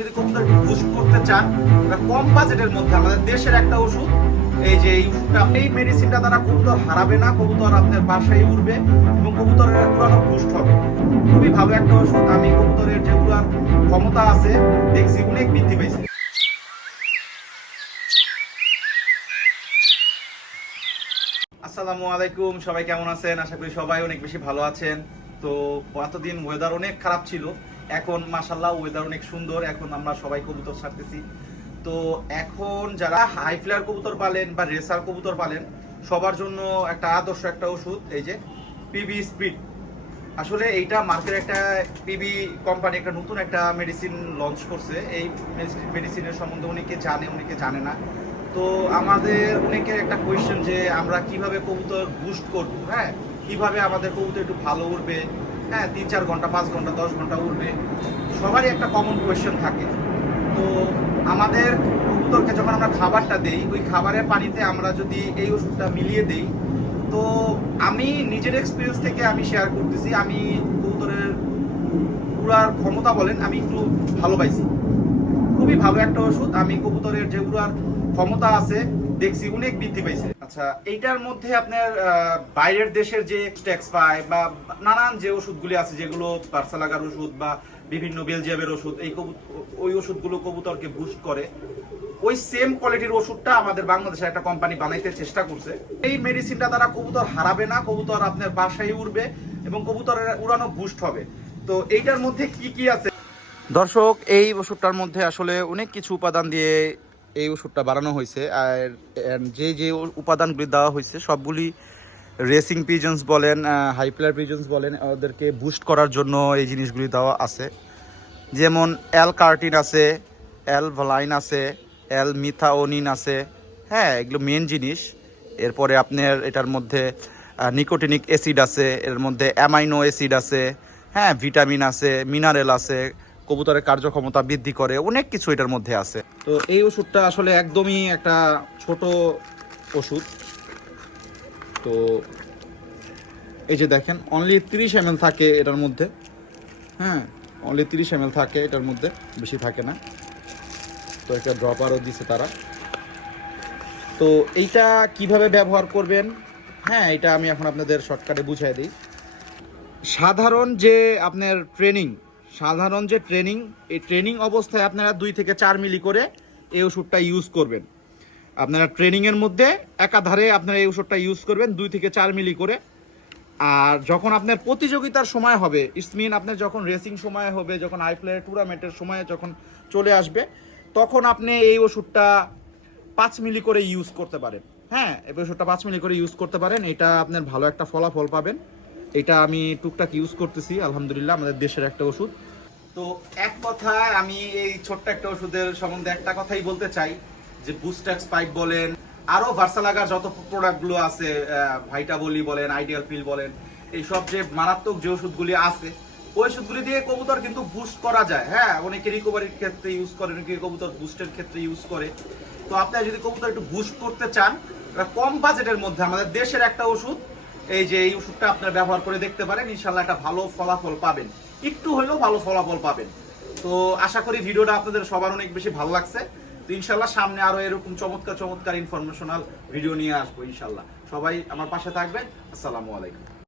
যদি কবুতরকে বুস্ট করতে চান কম বাজেটের মধ্যে আমাদের দেশের একটা ওষুধ, এই যে এই ওষুধটা, এই মেডিসিনটা দ্বারা কবুতর হারাবে না, কবুতর আপনার বাসায় উড়বে এবং কবুতরের উড়ানো বুস্ট হবে। খুবই ভালো একটা ওষুধ। আমি কবুতরের যে উড়ার ক্ষমতা আছে দেখছি অনেক বৃদ্ধি পেয়েছে। আসসালামু আলাইকুম, সবাই কেমন আছেন? আশা করি সবাই অনেক বেশি ভালো আছেন। তো এতদিন ওয়েদার অনেক খারাপ ছিল, এখন মাশাআল্লাহ ওয়েদার অনেক সুন্দর। এখন আমরা সবাই কবুতর ছাড়তেছি। তো এখন যারা হাই ফ্লায়ার কবুতর পালেন বা রেসার কবুতর পালেন, সবার জন্য একটা আদর্শ একটা ওষুধ, এই যে পিবি স্পিড। আসলে এইটা মার্কেটে একটা পিবি কোম্পানি একটা নতুন একটা মেডিসিন লঞ্চ করছে। এই মেডিসিনের সম্বন্ধে অনেকে জানে, অনেকে জানে না। তো আমাদের অনেকের একটা কোয়েশ্চেন যে আমরা কিভাবে কবুতর বুস্ট করব, হ্যাঁ, কিভাবে আমাদের কবুতর একটু ভালো উড়বে, হ্যাঁ, 3-4 ঘন্টা 5 ঘন্টা 10 ঘন্টা উড়বে, সবারই একটা কমন কোয়েশ্চেন থাকে। তো আমাদের কবুতরকে যখন আমরা খাবারটা দেই, ওই খাবারের পানিতে আমরা যদি এই ওষুধটা মিলিয়ে দেই, তো আমি নিজের এক্সপিরিয়েন্স থেকে আমি শেয়ার করতেছি, আমি কবুতরের উড়ার ক্ষমতা বলেন আমি একটু ভালো পাইছি। খুবই ভালো একটা ওষুধ। আমি কবুতরের যে উড়ার ক্ষমতা আছে দেখছি অনেক বৃদ্ধি পাইছে। আচ্ছা, এইটার মধ্যে আপনার বাইরের দেশের যে ট্যাক্স পায় বা নানান যে ওষুধগুলি আছে, যেগুলো পার্সালাগার ওষুধ বা বিভিন্ন বেলজিয়ামের ওষুধ, ওই ওষুধগুলো কবুতরকে বুস্ট করে, ওই সেম কোয়ালিটির ওষুধটা আমাদের বাংলাদেশের একটা কোম্পানি বানাইতে চেষ্টা করছে। এই মেডিসিনটা দ্বারা কবুতর হারাবে না, কবুতর আপনার বাসায় উড়বে এবং কবুতরের উড়ানো বুস্ট হবে। তো এইটার মধ্যে কি কি আছে দর্শক, এই ওষুধটার মধ্যে আসলে অনেক কিছু উপাদান দিয়ে এই ওষুধটা বানানো হয়েছে। আর যে যে উপাদানগুলি দেওয়া হয়েছে সবগুলি রেসিং পিজন্স বলেন, হাই ফ্লায়ার পিজন্স বলেন, ওদেরকে বুস্ট করার জন্য এই জিনিসগুলি দেওয়া আছে। যেমন অ্যাল কার্টিন আছে, অ্যাল ভ্যালাইন আছে, অ্যাল মিথাওনিন আছে, হ্যাঁ, এগুলো মেন জিনিস। এরপরে আপনার এটার মধ্যে নিকোটিনিক অ্যাসিড আছে, এর মধ্যে অ্যামাইনো অ্যাসিড আছে, হ্যাঁ, ভিটামিন আছে, মিনারেল আছে, কবুতরের কার্যক্ষমতা বৃদ্ধি করে, অনেক কিছু এটার মধ্যে আছে। তো এই ওষুধটা আসলে একদমই একটা ছোট ওষুধ। তো এই যে দেখেন, অনলি 30 ml থাকে এটার মধ্যে, হ্যাঁ, অনলি 30 ml থাকে এটার মধ্যে, বেশি থাকে না। তো একটা ড্রপারও দিছে তারা। তো এইটা কিভাবে ব্যবহার করবেন, হ্যাঁ, এটা আমি এখন আপনাদের শর্টকাটে বুঝিয়ে দিই। সাধারণ যে ট্রেনিং, এই ট্রেনিং অবস্থায় আপনারা 2 থেকে 4 মিলি করে এই ওষুধটা ইউজ করবেন। আপনারা ট্রেনিংয়ের মধ্যে একাধারে আপনারা এই ওষুধটা ইউজ করবেন 2 থেকে 4 মিলি করে। আর যখন আপনার প্রতিযোগিতার সময় হবে, ইটস মিন আপনার যখন রেসিং সময় হবে, যখন হাই ফ্লায়ার টুর্নামেন্টের সময় যখন চলে আসবে, তখন আপনি এই ওষুধটা 5 মিলি করে ইউজ করতে পারেন। হ্যাঁ, এই ওষুধটা 5 মিলি করে ইউজ করতে পারেন। এটা আপনার ভালো একটা ফলাফল পাবেন। এটা আমি টুকটাক ইউজ করতেছি, আলহামদুলিল্লাহ, আমাদের দেশের একটা ওষুধ। তো এক কথায় আমি এই ছোট্ট একটা ওষুধের সম্বন্ধে একটা কথাই বলতে চাই, যে বুস্টাক্স পাইপ বলেন, আরও ভার্সালাগার যত প্রোডাক্টগুলো আছে, ভাইটাবলি বলেন, আইডিয়াল পিল বলেন, এইসব যে মারাত্মক যে ওষুধগুলি আছে, ওই ওষুধগুলি দিয়ে কবুতর কিন্তু বুস্ট করা যায়। হ্যাঁ, অনেকে রিকভারির ক্ষেত্রে ইউজ করে, অনেকে কবুতর বুস্টের ক্ষেত্রে ইউজ করে। তো আপনারা যদি কবুতর একটু বুস্ট করতে চান, কম বাজেটের মধ্যে আমাদের দেশের একটা ওষুধ, এই যে এই ওষুধটা আপনারা ব্যবহার করে দেখতে পারেন, ইনশাল্লাহ একটা ভালো ফলাফল পাবেন, একটু হলেও ভালো ফলাফল পাবেন। তো আশা করি ভিডিওটা আপনাদের সবার অনেক বেশি ভালো লাগছে। তো ইনশাল্লাহ সামনে আরো এরকম চমৎকার চমৎকার ইনফরমেশনাল ভিডিও নিয়ে আসবো ইনশাল্লাহ। সবাই আমার পাশে থাকবেন। আসসালামু আলাইকুম।